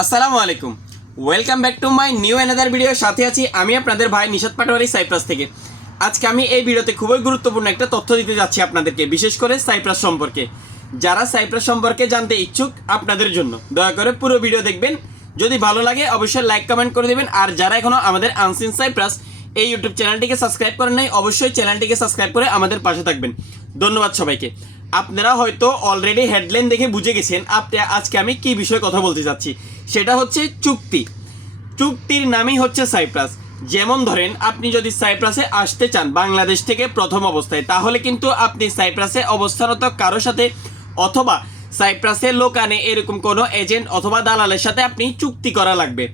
আসসালামু আলাইকুম। Welcome back to my new another video সাথে আছি আমি আপনাদের ভাই নিশাদ পাটোয়ারি সাইপ্রাস থেকে। আজকে আমি এই ভিডিওতে খুবই গুরুত্বপূর্ণ একটা তথ্য দিতে যাচ্ছি আপনাদেরকে, বিশেষ করে সাইপ্রাস সম্পর্কে। যারা সাইপ্রাস সম্পর্কে জানতে ইচ্ছুক আপনাদের জন্য, দয়া করে পুরো ভিডিও দেখবেন। যদি ভালো লাগে, অবশ্যই লাইক কমেন্ট করে দেবেন। আর যারা এখনও আমাদের আনসিন সাইপ্রাস এই ইউটিউব চ্যানেলটিকে সাবস্ক্রাইব করেন নাই, অবশ্যই চ্যানেলটিকে সাবস্ক্রাইব করে আমাদের পাশে থাকবেন। ধন্যবাদ সবাইকে। আপনারা হয়তো অলরেডি হেডলাইন দেখে বুঝে গেছেন আপনি আজকে আমি কি বিষয়ে কথা বলতে যাচ্ছি সেটা হচ্ছে চুক্তি। চুক্তির নামই হচ্ছে সাইপ্রাস। যেমন ধরেন, আপনি যদি সাইপ্রাসে আসতে চান বাংলাদেশ থেকে প্রথম অবস্থায়, তাহলে কিন্তু আপনি সাইপ্রাসে অবস্থানত কারোর সাথে অথবা সাইপ্রাসের লোকানে এরকম কোনো এজেন্ট অথবা দালালের সাথে আপনি চুক্তি করা লাগবে।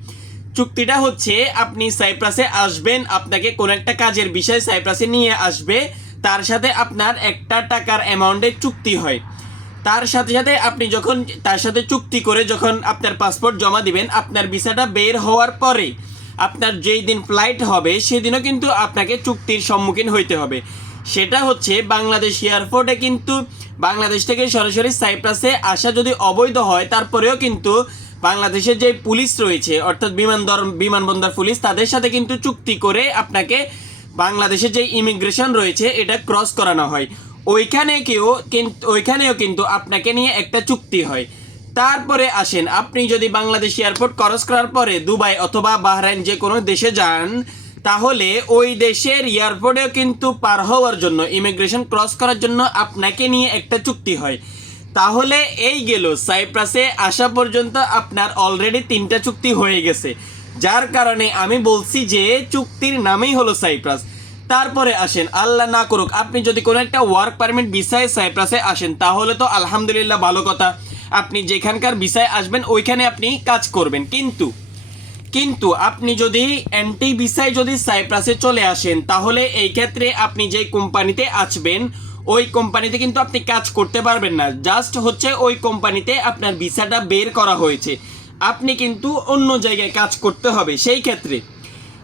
চুক্তিটা হচ্ছে, আপনি সাইপ্রাসে আসবেন, আপনাকে কোনো একটা কাজের বিষয়ে সাইপ্রাসে নিয়ে আসবে তার সাথে আপনার একটা টাকার অ্যামাউন্টের চুক্তি হয়। তার সাথে সাথে আপনি যখন তার সাথে চুক্তি করে যখন আপনার পাসপোর্ট জমা দিবেন, আপনার ভিসাটা বের হওয়ার পরে আপনার যেই দিন ফ্লাইট হবে, সেদিনও কিন্তু আপনাকে চুক্তির সম্মুখীন হইতে হবে। সেটা হচ্ছে বাংলাদেশ এয়ারপোর্টে কিন্তু বাংলাদেশ থেকে সরাসরি সাইপ্রাসে আসা যদি অবৈধ হয়, তারপরেও কিন্তু বাংলাদেশের যে পুলিশ রয়েছে, অর্থাৎ বিমানবন্দর বিমানবন্দর পুলিশ, তাদের সাথে কিন্তু চুক্তি করে আপনাকে বাংলাদেশের যে ইমিগ্রেশন রয়েছে, এটা ক্রস করানো হয়। ওইখানে কেউ কিন্তু ওইখানেও কিন্তু আপনাকে নিয়ে একটা চুক্তি হয়। তারপরে আসেন, আপনি যদি বাংলাদেশ এয়ারপোর্ট ক্রস করার পরে দুবাই অথবা বাহরাইন যে কোনো দেশে যান, তাহলে ওই দেশের এয়ারপোর্টেও কিন্তু পার হওয়ার জন্য ইমিগ্রেশন ক্রস করার জন্য আপনাকে নিয়ে একটা চুক্তি হয়। তাহলে এই গেল সাইপ্রাসে আসা পর্যন্ত আপনার অলরেডি তিনটা চুক্তি হয়ে গেছে। যার কারণে আমি বলছি যে চুক্তির নামেই হলো সাইপ্রাস। তারপরে আসেন, আল্লাহ না করুক, আপনি যদি কোনো একটা ওয়ার্ক পারমিট ভিসায় সাইপ্রাসে আসেন, তাহলে তো আলহামদুলিল্লাহ ভালো কথা। আপনি যেখানকার ভিসায় আসবেন, ওইখানে আপনি কাজ করবেন। কিন্তু কিন্তু আপনি যদি অ্যান্টি ভিসায় যদি সাইপ্রাসে চলে আসেন, তাহলে এই ক্ষেত্রে আপনি যে কোম্পানিতে আসবেন, ওই কোম্পানিতে কিন্তু আপনি কাজ করতে পারবেন না। জাস্ট হচ্ছে ওই কোম্পানিতে আপনার ভিসাটা বের করা হয়েছে। আপনি কিন্তু অন্য জায়গায় কাজ করতে হবে, সেই ক্ষেত্রে।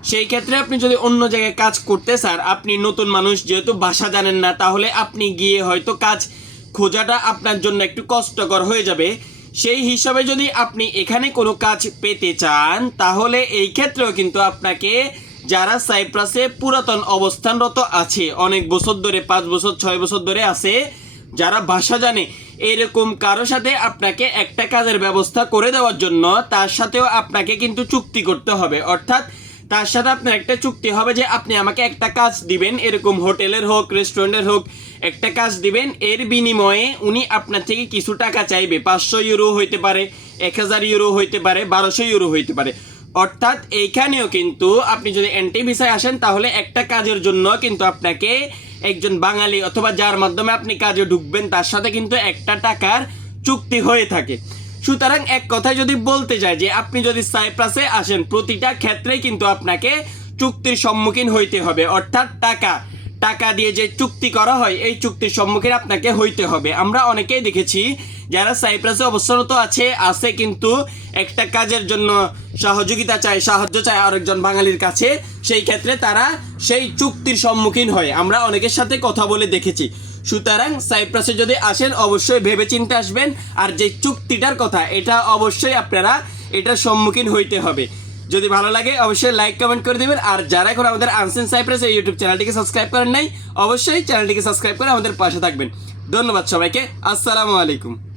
সেই ক্ষেত্রে আপনি যদি অন্য জায়গায় কাজ করতে স্যার আপনি নতুন মানুষ, যেহেতু ভাষা জানেন না, তাহলে আপনি গিয়ে হয়তো কাজ খোঁজাটা আপনার জন্য একটু কষ্টকর হয়ে যাবে। সেই হিসাবে যদি আপনি এখানে কোনো কাজ পেতে চান, তাহলে এই ক্ষেত্রেও কিন্তু আপনাকে যারা সাইপ্রাসে পুরাতন অবস্থানরত আছে, অনেক বছর ধরে, পাঁচ বছর, ছয় বছর ধরে আছে, যারা ভাষা জানে এরকম কারোর সাথে আপনাকে একটা কাজের ব্যবস্থা করে দেওয়ার জন্য, তার সাথেও আপনাকে কিন্তু চুক্তি করতে হবে। অর্থাৎ, তার সাথে আপনার একটা চুক্তি হবে যে আপনি আমাকে একটা কাজ দিবেন, এরকম হোটেলের হোক, রেস্টুরেন্টের হোক, একটা কাজ দিবেন। এর বিনিময়ে উনি আপনার থেকে কিছু টাকা চাইবে। পাঁচশো ইউরো হইতে পারে, এক হাজার ইউরো হইতে পারে, বারোশো ইউরো হইতে পারে। অর্থাৎ, এইখানেও কিন্তু আপনি যদি অ্যান্টি ভিসায় আসেন, তাহলে একটা কাজের জন্য কিন্তু আপনাকে একজন বাঙালি অথবা যার মাধ্যমে আপনি কাজে ঢুকবেন, তার সাথে কিন্তু একটা টাকার চুক্তি হয়ে থাকে। সুতরাং এক কথায় যদি বলতে যায় যে আপনি যদি সাইপ্রাসে আসেন, প্রতিটা ক্ষেত্রেই কিন্তু আপনাকে চুক্তির সম্মুখীন হইতে হবে। অর্থাৎ টাকা টাকা দিয়ে যে চুক্তি করা হয়, এই চুক্তির সম্মুখীন আপনাকে হইতে হবে। আমরা অনেকেই দেখেছি যারা সাইপ্রাসে অবস্থানত আছে আছে কিন্তু একটা কাজের জন্য সহযোগিতা চায়, সাহায্য চায় আরেকজন বাঙালির কাছে, সেই ক্ষেত্রে তারা সেই চুক্তির সম্মুখীন হয়। আমরা অনেকের সাথে কথা বলে দেখেছি। সুতরাং সাইপ্রাসে যদি আসেন, অবশ্যই ভেবে চিন্তে আসবেন। আর যে চুক্তিটার কথা, এটা অবশ্যই আপনারা এটার সম্মুখীন হইতে হবে। যদি ভালো লাগে, অবশ্যই লাইক কমেন্ট করে দেবেন। আর যারা এখন আমাদের আনসেন সাইপ্রাস এই ইউটিউব চ্যানেলটিকে সাবস্ক্রাইব করেন নাই, অবশ্যই চ্যানেলটিকে সাবস্ক্রাইব করে আমাদের পাশে থাকবেন। ধন্যবাদ সবাইকে। আসসালামু আলাইকুম।